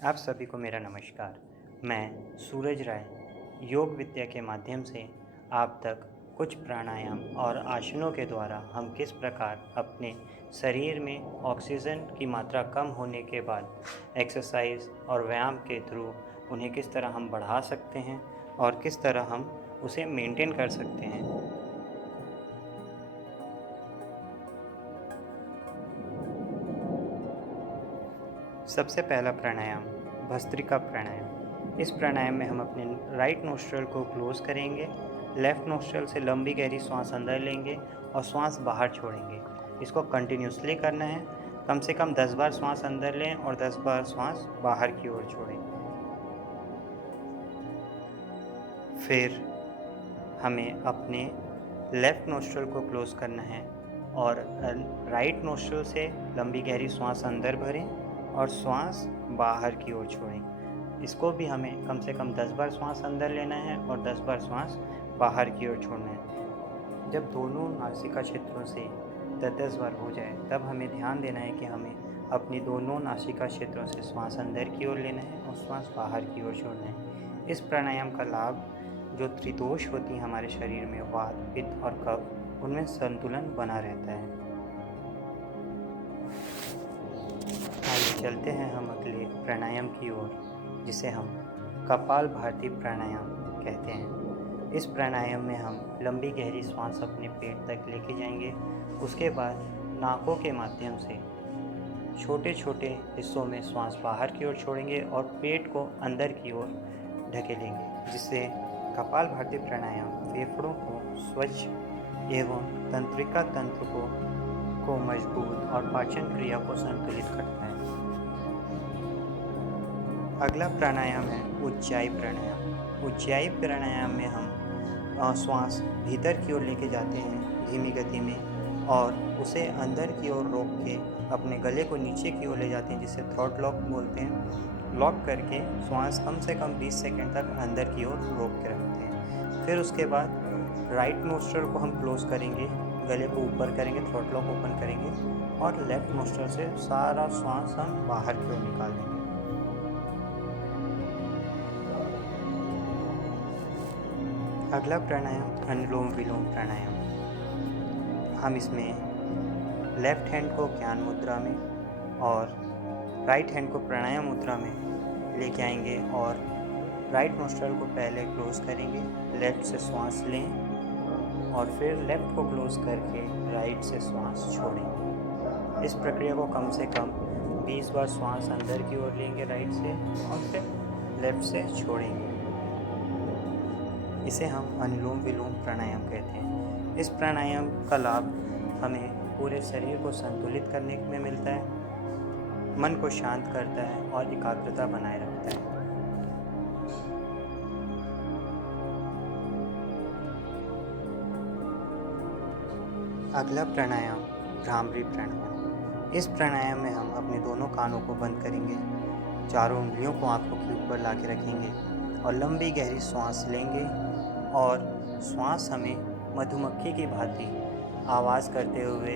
आप सभी को मेरा नमस्कार। मैं सूरज राय योग विद्या के माध्यम से आप तक कुछ प्राणायाम और आसनों के द्वारा हम किस प्रकार अपने शरीर में ऑक्सीजन की मात्रा कम होने के बाद एक्सरसाइज और व्यायाम के थ्रू उन्हें किस तरह हम बढ़ा सकते हैं और किस तरह हम उसे मेंटेन कर सकते हैं। सबसे पहला प्राणायाम भस्त्रिका प्राणायाम। इस प्राणायाम में हम अपने राइट नोस्ट्रल को क्लोज करेंगे, लेफ्ट नोस्ट्रल से लंबी गहरी सांस अंदर लेंगे और सांस बाहर छोड़ेंगे। इसको कंटिन्यूसली करना है। कम से कम 10 बार सांस अंदर लें और 10 बार सांस बाहर की ओर छोड़ें। फिर हमें अपने लेफ्ट नोस्ट्रल को क्लोज करना है और राइट नोस्ट्रल से लंबी गहरी सांस अंदर भरें और सांस बाहर की ओर छोड़ें। इसको भी हमें कम से कम 10 बार सांस अंदर लेना है और 10 बार सांस बाहर की ओर छोड़ना है। जब दोनों नासिका क्षेत्रों से 10-10 बार हो जाए तब हमें ध्यान देना है कि हमें अपनी दोनों नासिका क्षेत्रों से श्वास अंदर की ओर लेना है और श्वास बाहर की ओर छोड़ना है। इस प्राणायाम का लाभ जो त्रिदोष होती हैं हमारे शरीर में, वात, पित्त और कफ, उनमें संतुलन बना रहता है। आइए चलते हैं हम अगले प्राणायाम की ओर, जिसे हम कपालभाति प्राणायाम कहते हैं। इस प्राणायाम में हम लंबी गहरी सांस अपने पेट तक लेके जाएंगे। उसके बाद नाकों के माध्यम से छोटे छोटे हिस्सों में सांस बाहर की ओर छोड़ेंगे और पेट को अंदर की ओर ढकेलेंगे, जिससे कपालभाति प्राणायाम फेफड़ों को स्वच्छ एवं तंत्रिका तंत्र को मजबूत और पाचन क्रिया को संतुलित करता है। अगला प्राणायाम है उज्जाई प्राणायाम। उज्जाई प्राणायाम में हम श्वास भीतर की ओर लेके जाते हैं धीमी गति में और उसे अंदर की ओर रोक के अपने गले को नीचे की ओर ले जाते हैं, जिसे थ्रोट लॉक बोलते हैं। लॉक करके श्वास कम से कम 20 सेकंड तक अंदर की ओर रोक के रखते हैं। फिर उसके बाद राइट नोस्ट्रल को हम क्लोज करेंगे, गले को ऊपर करेंगे, थ्रोट लॉक ओपन करेंगे और लेफ्ट नोस्ट्रल से सारा श्वास हम बाहर की ओर निकाल देंगे। अगला प्राणायाम अनुलोम विलोम प्राणायाम। हम इसमें लेफ्ट हैंड को ज्ञान मुद्रा में और राइट हैंड को प्राणायाम मुद्रा में लेके आएंगे और राइट नोस्ट्रल को पहले क्लोज करेंगे, लेफ्ट से श्वास लें और फिर लेफ्ट को क्लोज करके राइट से श्वास छोड़ें। इस प्रक्रिया को कम से कम 20 बार श्वास अंदर की ओर लेंगे राइट से और फिर लेफ्ट से छोड़ेंगे। इसे हम अनुलोम विलोम प्राणायाम कहते हैं। इस प्राणायाम का लाभ हमें पूरे शरीर को संतुलित करने में मिलता है, मन को शांत करता है और एकाग्रता बनाए रखता है। अगला प्राणायाम भ्रामरी प्राणायाम। इस प्राणायाम में हम अपने दोनों कानों को बंद करेंगे, चारों उंगलियों को आंखों के ऊपर ला के रखेंगे और लंबी गहरी सांस लेंगे और श्वास हमें मधुमक्खी की भांति आवाज़ करते हुए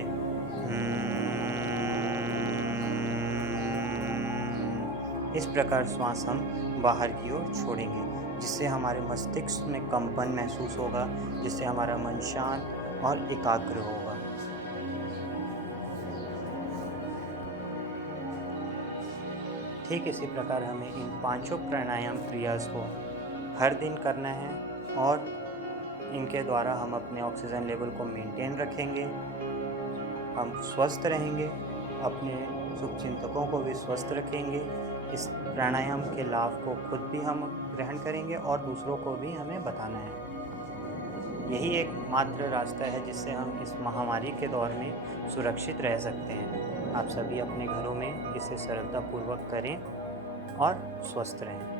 इस प्रकार श्वास हम बाहर की ओर छोड़ेंगे, जिससे हमारे मस्तिष्क में कंपन महसूस होगा, जिससे हमारा मन शांत और एकाग्र होगा। ठीक इसी प्रकार हमें इन पांचों प्राणायाम क्रियास को हर दिन करना है और इनके द्वारा हम अपने ऑक्सीजन लेवल को मेंटेन रखेंगे, हम स्वस्थ रहेंगे, अपने शुभचिंतकों को भी स्वस्थ रखेंगे। इस प्राणायाम के लाभ को खुद भी हम ग्रहण करेंगे और दूसरों को भी हमें बताना है। यही एक मात्र रास्ता है जिससे हम इस महामारी के दौर में सुरक्षित रह सकते हैं। आप सभी अपने घरों में इसे सरलतापूर्वक करें और स्वस्थ रहें।